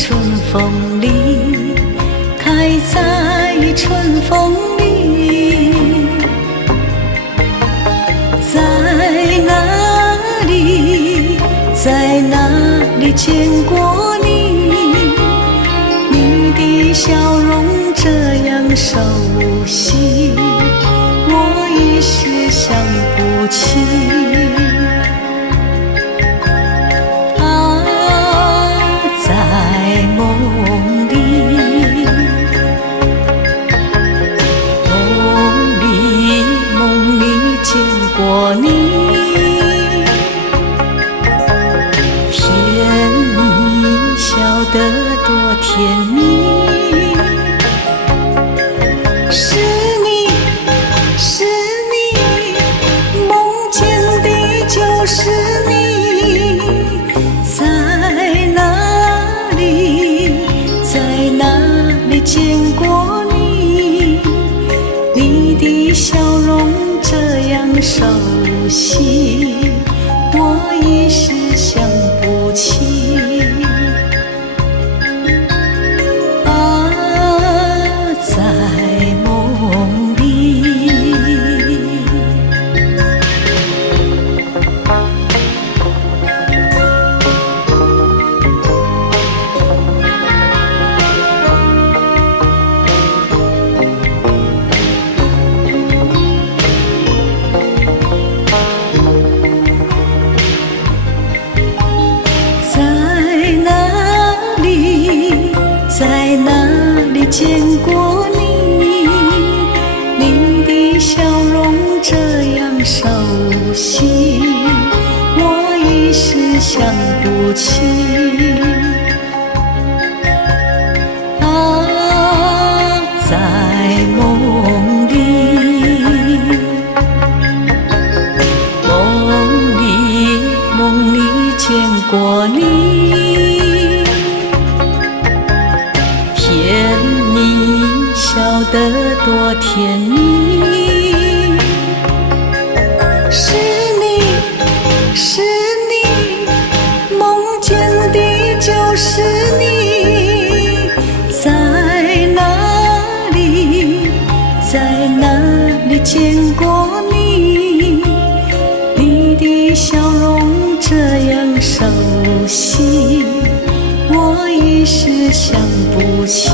春风里，开在春风里。在哪里，在哪里见过你？你的笑容这样熟悉，我一时想不起。在梦里，梦里见过你。甜蜜，笑得多甜蜜。是你，是你，梦见的就是你。见过你，你的笑容这样熟悉，我一时想不起。在梦里。在哪里见过你？你的笑容这样熟悉，我一时想不起。在梦里，梦里见过你。甜蜜，笑得多甜蜜。是你，是你，梦见的就是你。在哪里，在哪里见过你？你的笑容这样熟悉，我一时想不起。